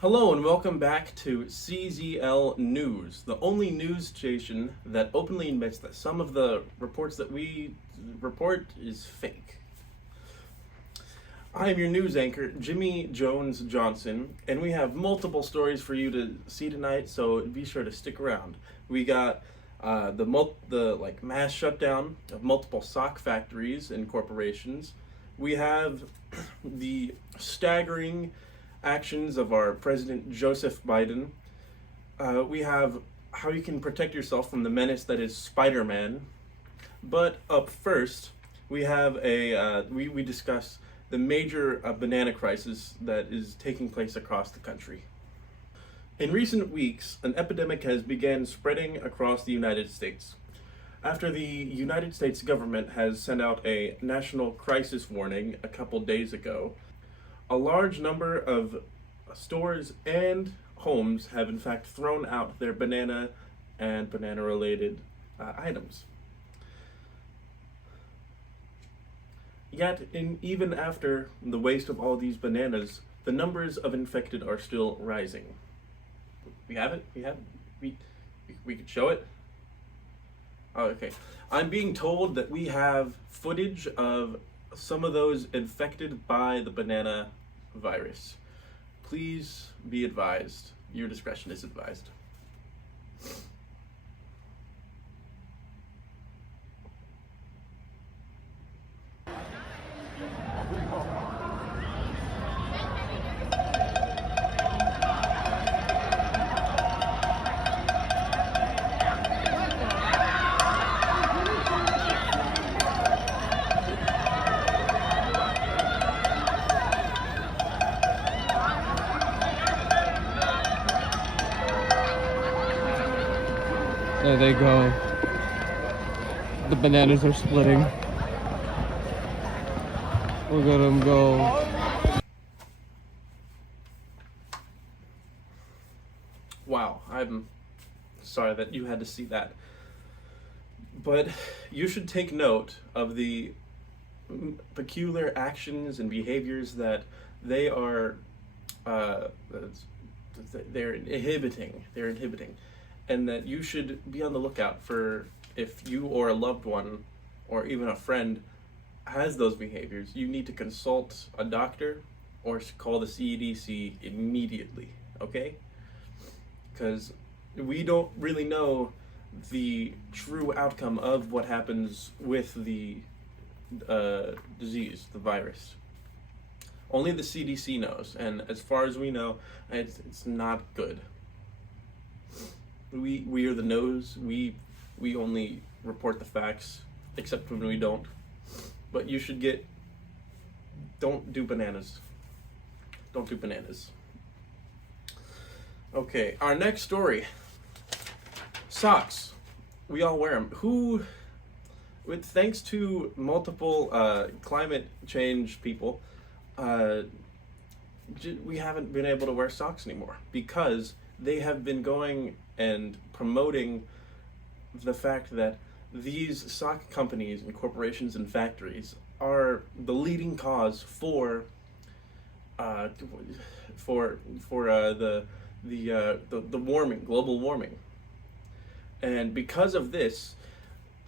Hello and welcome back to CZL News, the only news station that openly admits that some of the reports that we report is fake. I am your news anchor, Jimmy Jones Johnson, and we have multiple stories for you to see tonight, so be sure to stick around. We got the mass shutdown of multiple sock factories and corporations. We have the staggering actions of our President Joseph Biden. We have how you can protect yourself from the menace that is Spider-Man. But up first, we have we discuss the major banana crisis that is taking place across the country. In recent weeks, an epidemic has begun spreading across the United States. After the United States government has sent out a national crisis warning a couple days ago, a large number of stores and homes have in fact thrown out their banana and banana-related items. Yet, even after the waste of all these bananas, the numbers of infected are still rising. We have it? We could show it? Oh, okay. I'm being told that we have footage of some of those infected by the banana virus. Please be advised. Your discretion is advised. There they go. The bananas are splitting. Look at them go. Wow, I'm sorry that you had to see that. But you should take note of the peculiar actions and behaviors that they are they're inhibiting. And that you should be on the lookout for if you or a loved one or even a friend has those behaviors. You need to consult a doctor or call the CDC immediately, okay? Because we don't really know the true outcome of what happens with the disease, the virus. Only the CDC knows, and as far as we know, it's not good. We are the nose. We only report the facts, except when we don't. But you should don't do bananas. Don't do bananas. Okay, our next story. Socks. We all wear them. Thanks to multiple climate change people, we haven't been able to wear socks anymore because they have been going and promoting the fact that these sock companies and corporations and factories are the leading cause for the warming, global warming. And because of this,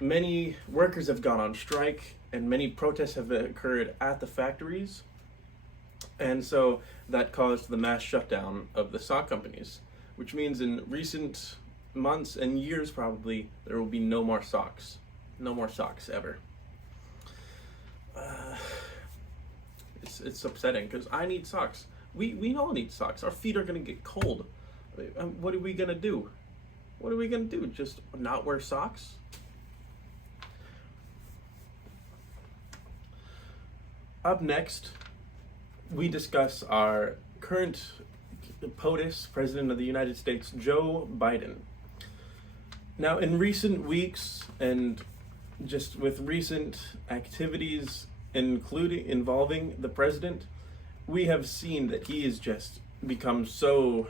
many workers have gone on strike and many protests have occurred at the factories. And so that caused the mass shutdown of the sock companies, which means in recent months and years probably there will be no more socks. No more socks ever. It's upsetting because I need socks. We all need socks. Our feet are going to get cold. What are we going to do? What are we going to do? Just not wear socks? Up next, we discuss our current POTUS, President of the United States, Joe Biden. Now, in recent weeks and just with recent activities involving the president, we have seen that he has just become so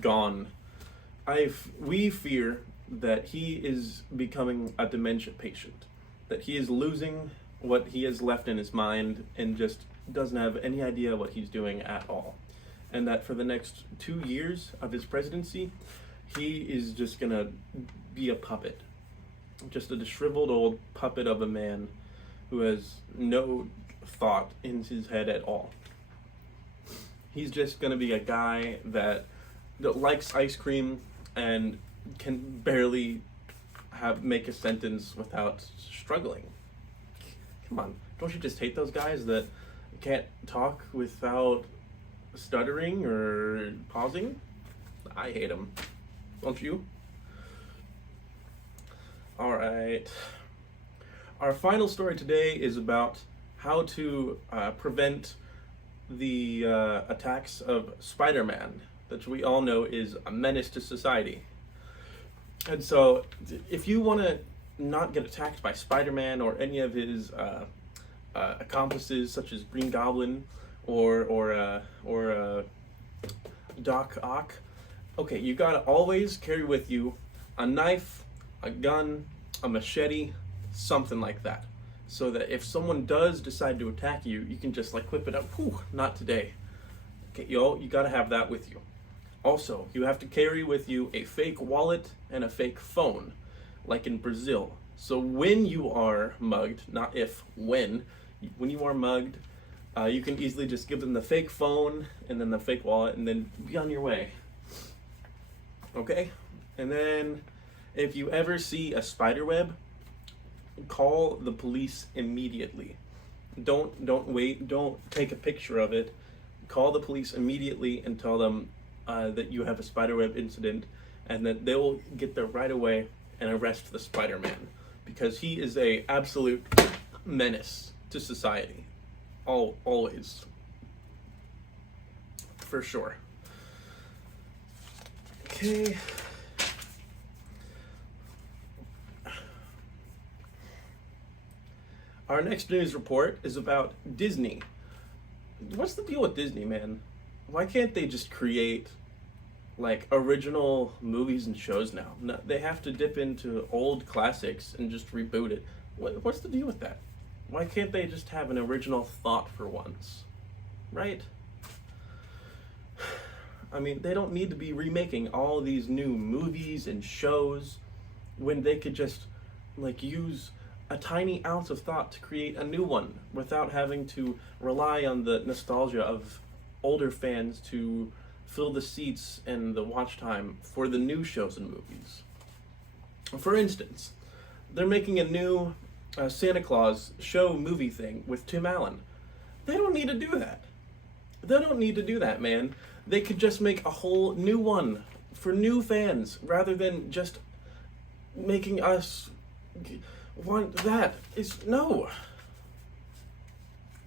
gone. We fear that he is becoming a dementia patient, that he is losing what he has left in his mind and just doesn't have any idea what he's doing at all. and that for the next 2 years of his presidency, he is just gonna be a puppet, just a shriveled old puppet of a man who has no thought in his head at all. He's just gonna be a guy that likes ice cream and can barely make a sentence without struggling. Come on, don't you just hate those guys that can't talk without stuttering or pausing? I hate them. Don't you? All right. Our final story today is about how to prevent the attacks of Spider-Man, that we all know is a menace to society. And so, if you want to not get attacked by Spider-Man or any of his accomplices, such as Green Goblin or Doc Ock, okay, you gotta always carry with you a knife, a gun, a machete, something like that, so that if someone does decide to attack you, you can just like whip it up. Whew, not today. Okay, you gotta have that with you. Also, you have to carry with you a fake wallet and a fake phone, like in Brazil. So when you are mugged, not if, when you are mugged, you can easily just give them the fake phone and then the fake wallet and then be on your way. Okay? And then if you ever see a spider web, call the police immediately. Don't wait, don't take a picture of it. Call the police immediately and tell them that you have a spiderweb incident, and that they will get there right away and arrest the Spider-Man, because he is a absolute menace to society. Always. For sure. Okay. Our next news report is about Disney. What's the deal with Disney, man? Why can't they just create like original movies and shows now? No, they have to dip into old classics and just reboot it. What's the deal with that? Why can't they just have an original thought for once? Right? I mean, they don't need to be remaking all these new movies and shows when they could just like use a tiny ounce of thought to create a new one without having to rely on the nostalgia of older fans to fill the seats and the watch time for the new shows and movies. For instance, they're making a new Santa Claus show movie thing with Tim Allen. They don't need to do that. They don't need to do that, man. They could just make a whole new one for new fans rather than just making us want that. No.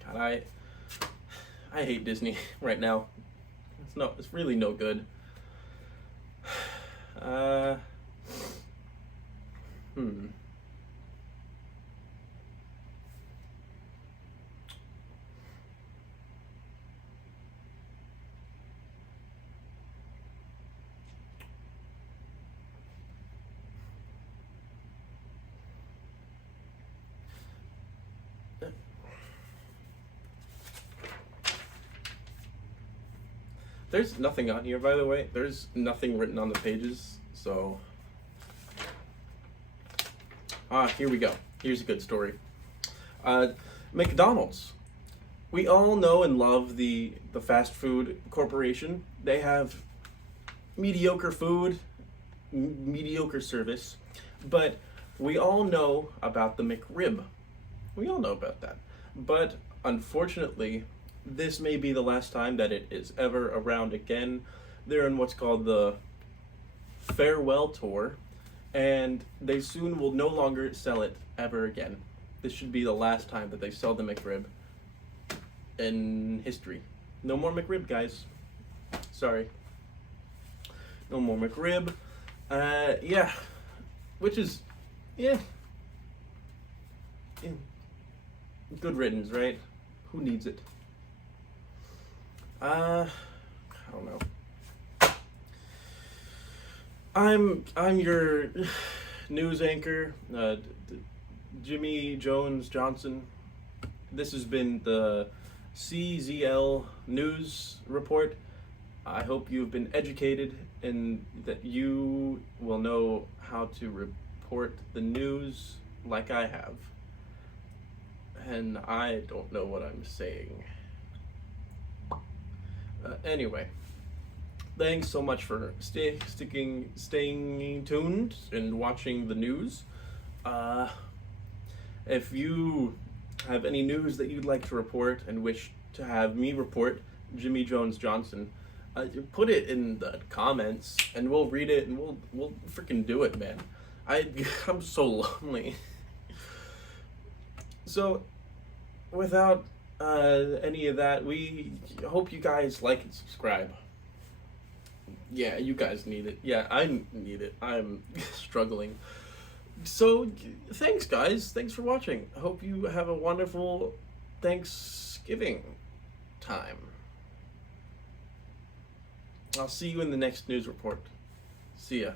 God, I hate Disney right now. It's really no good. There's nothing on here, by the way. There's nothing written on the pages, so... here we go. Here's a good story. McDonald's. We all know and love the fast food corporation. They have mediocre food, mediocre service, but we all know about the McRib. We all know about that. But unfortunately, this may be the last time that it is ever around again. They're in what's called the farewell tour, and they soon will no longer sell it ever again. This should be the last time that they sell the McRib in history. No more McRib, guys. Sorry. No more McRib. Yeah. Which is, yeah. Good riddance, right? Who needs it? I don't know. I'm your news anchor, Jimmy Jones Johnson. This has been the CZL news report. I hope you've been educated and that you will know how to report the news like I have. And I don't know what I'm saying. Anyway, thanks so much for staying tuned and watching the news. If you have any news that you'd like to report and wish to have me report, Jimmy Jones Johnson, put it in the comments and we'll read it and we'll freaking do it, man. I'm so lonely. So, without any of that, we hope you guys like and subscribe. Yeah, you guys need it. Yeah, I need it. I'm struggling. So, thanks, guys. Thanks for watching. I hope you have a wonderful Thanksgiving time. I'll see you in the next news report. See ya.